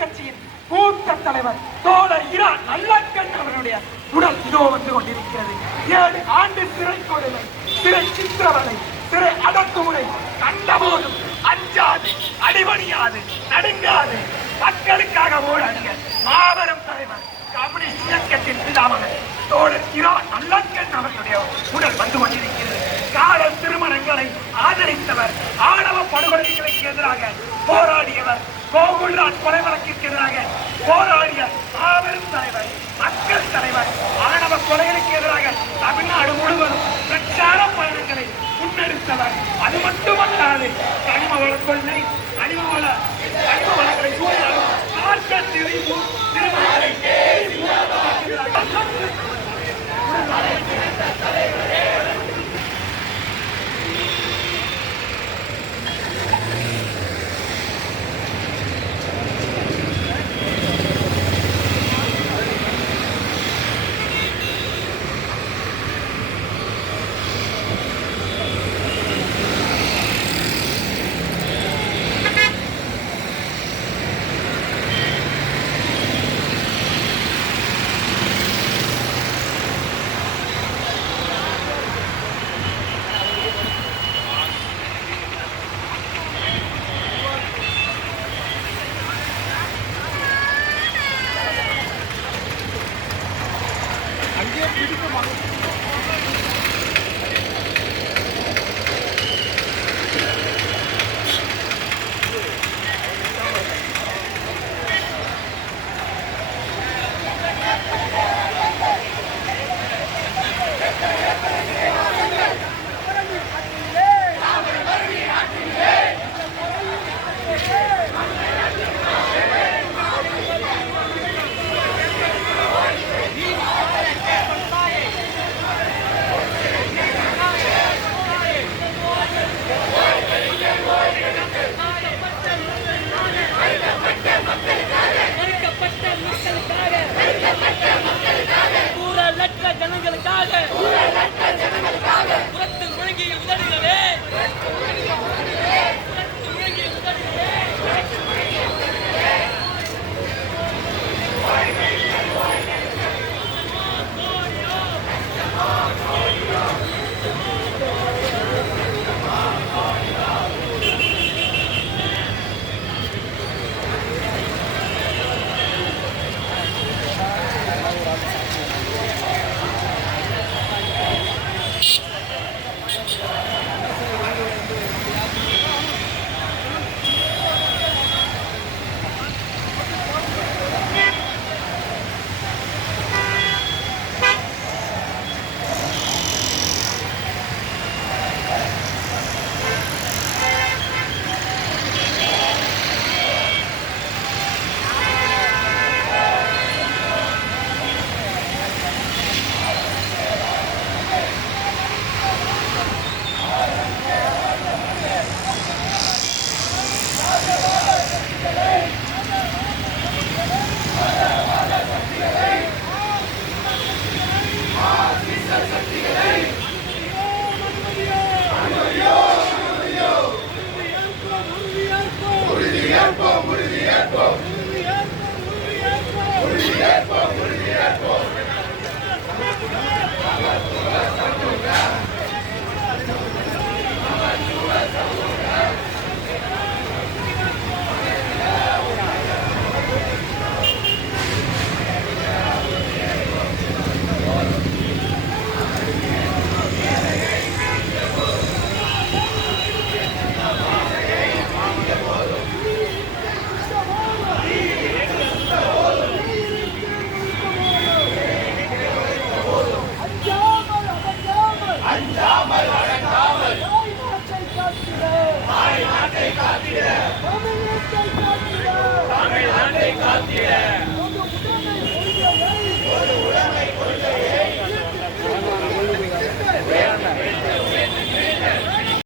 கட்சியின் மூத்த தலைவர் தோழர் இரா நல்லக்கண் அவர்களுடைய உடல் இதோ வந்து கொண்டிருக்கிறது. 7 ஆண்டு சிறை கொடுமை, சிறை சித்திரவதை, சிறை அடக்குமுறை கண்டபோதும் அஞ்சாது, அடிபணியாது, நடுங்காது மக்களுக்காக போராடிய மாபெரும் தலைவர் கம்யூனிஸ்ட் இயக்கத்தின் பிதாமகன் தோழர் இரா நல்லக்கண் அவர்களுடைய உடல் வந்து கொண்டிருக்கிறது. காதல் திருமணங்களை ஆதரித்தவர், ஆணவ படுகொலைகளுக்கு எதிராக போராடியவர், கோகுல்ராஜ் கொலை வழக்கிற்கு எதிராக போராடிய மாபெரும் தலைவர், மக்கள் தலைவர், ஆணவ கொலைகளுக்கு எதிராக தமிழ்நாடு முழுவதும் பிரச்சார பயணங்களை முன்னெடுத்தவர். அது மட்டுமல்லாது கனிம வள கொள்ளை, கனிம வளங்களை சூழலும் திருமணங்களை தமிழ்நாட்டை காத்திட